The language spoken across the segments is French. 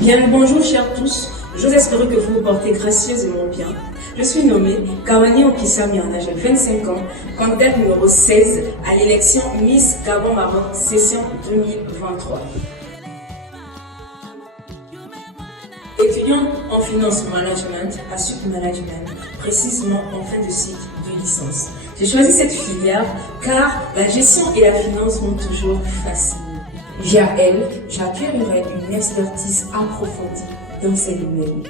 Bien le bonjour chers tous, j'ose espérer que vous vous portez gracieusement bien. Je suis nommée Kawani Okissami en âge de 25 ans, candidate numéro 16 à l'élection Miss Gabon Maroc session 2023. Étudiante en finance management à Sup Management, précisément en fin de cycle de licence. J'ai choisi cette filière car la gestion et la finance m'ont toujours fascinée. Via elle, j'acquérirai une expertise approfondie dans ces domaines,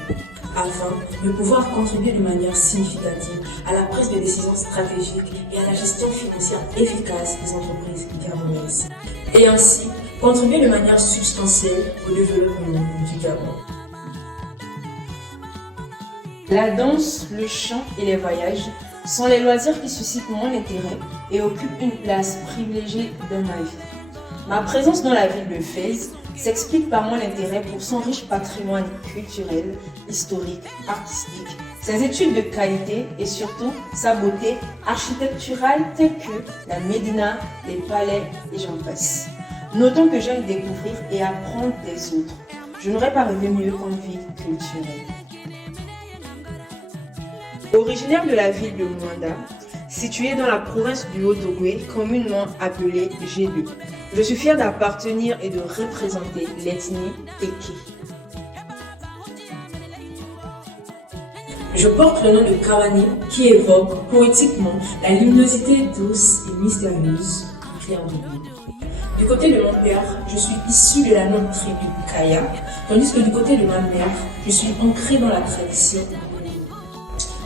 afin de pouvoir contribuer de manière significative à la prise de décisions stratégiques et à la gestion financière efficace des entreprises gabonaises, et ainsi contribuer de manière substantielle au développement du Gabon. La danse, le chant et les voyages sont les loisirs qui suscitent mon intérêt et occupent une place privilégiée dans ma vie. Ma présence dans la ville de Fès s'explique par mon intérêt pour son riche patrimoine culturel, historique, artistique, ses études de qualité et surtout sa beauté architecturale telle que la Médina, les palais et j'en passe. Notons que j'aime découvrir et apprendre des autres. Je n'aurais pas rêvé mieux qu'une ville culturelle. Originaire de la ville de Mwanda, située dans la province du Haut-Ogooué, communément appelée G2. Je suis fière d'appartenir et de représenter l'ethnie Teke. Je porte le nom de Kawani qui évoque poétiquement la luminosité douce et mystérieuse du clair de lune. Du côté de mon père, je suis issue de la noble tribu Kaya, tandis que du côté de ma mère, je suis ancrée dans la tradition.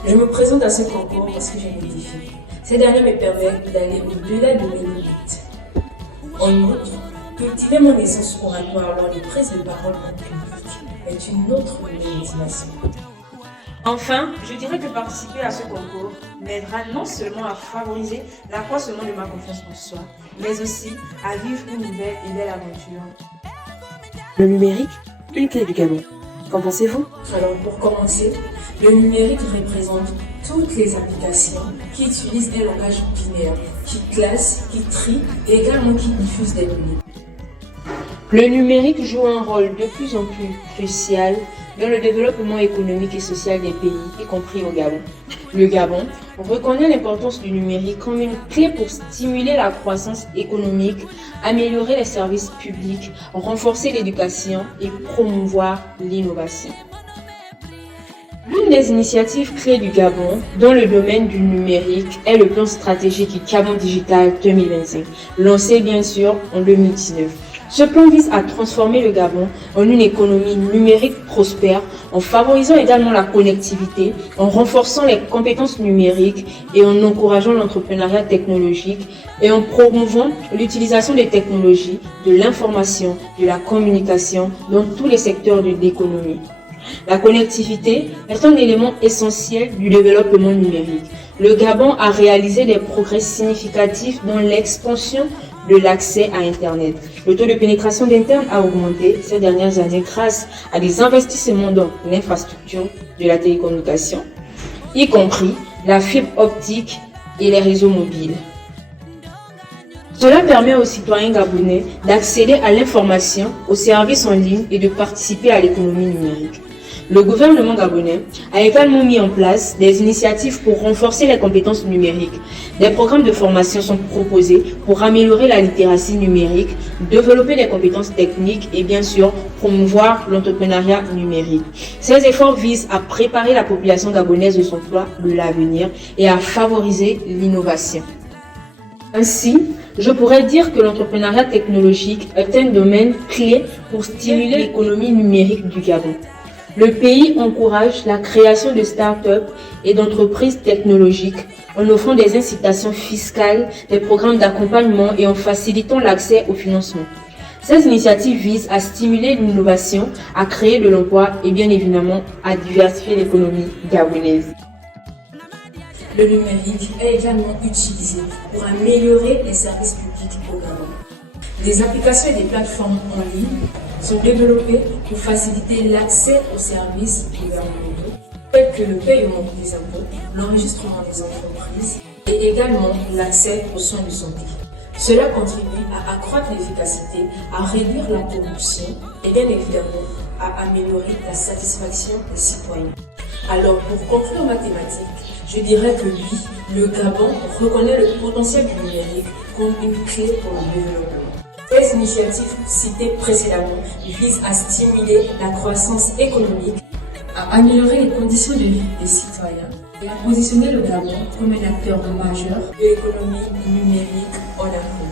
Je me présente à ce concours parce que j'ai des défis. Ces derniers me permettent d'aller au-delà de mes limites. En outre, cultiver mon essence oratoire lors des prises de parole en public est une autre de mes motivations. Enfin, je dirais que participer à ce concours m'aidera non seulement à favoriser l'accroissement de ma confiance en soi, mais aussi à vivre une nouvelle et belle aventure. Le numérique, une clé du Gabon. Qu'en pensez-vous? Alors pour commencer, le numérique représente toutes les applications qui utilisent un langage binaire, qui classe, qui trie et également qui diffuse des données. Le numérique joue un rôle de plus en plus crucial dans le développement économique et social des pays, y compris au Gabon. Le Gabon reconnaît l'importance du numérique comme une clé pour stimuler la croissance économique, améliorer les services publics, renforcer l'éducation et promouvoir l'innovation. L'une des initiatives clés du Gabon dans le domaine du numérique est le plan stratégique Gabon Digital 2025, lancé bien sûr en 2019. Ce plan vise à transformer le Gabon en une économie numérique prospère, en favorisant également la connectivité, en renforçant les compétences numériques et en encourageant l'entrepreneuriat technologique et en promouvant l'utilisation des technologies, de l'information, de la communication dans tous les secteurs de l'économie. La connectivité est un élément essentiel du développement numérique. Le Gabon a réalisé des progrès significatifs dans l'expansion de l'accès à Internet. Le taux de pénétration d'Internet a augmenté ces dernières années grâce à des investissements dans l'infrastructure de la télécommunication, y compris la fibre optique et les réseaux mobiles. Cela permet aux citoyens gabonais d'accéder à l'information, aux services en ligne et de participer à l'économie numérique. Le gouvernement gabonais a également mis en place des initiatives pour renforcer les compétences numériques. Des programmes de formation sont proposés pour améliorer la littératie numérique, développer les compétences techniques et bien sûr promouvoir l'entrepreneuriat numérique. Ces efforts visent à préparer la population gabonaise aux emplois de l'avenir et à favoriser l'innovation. Ainsi, je pourrais dire que l'entrepreneuriat technologique est un domaine clé pour stimuler l'économie numérique du Gabon. Le pays encourage la création de start-up et d'entreprises technologiques en offrant des incitations fiscales, des programmes d'accompagnement et en facilitant l'accès au financement. Ces initiatives visent à stimuler l'innovation, à créer de l'emploi et bien évidemment à diversifier l'économie gabonaise. Le numérique est également utilisé pour améliorer les services publics au Gabon. Des applications et des plateformes en ligne sont développées pour faciliter l'accès aux services gouvernementaux tels que le paiement des impôts, l'enregistrement des entreprises, et également l'accès aux soins de santé. Cela contribue à accroître l'efficacité, à réduire la corruption et bien évidemment à améliorer la satisfaction des citoyens. Alors pour conclure ma thématique, je dirais que oui, le Gabon reconnaît le potentiel du numérique comme une clé pour le développement. Les initiatives citées précédemment visent à stimuler la croissance économique, à améliorer les conditions de vie des citoyens et à positionner le Gabon comme un acteur majeur de l'économie numérique en Afrique.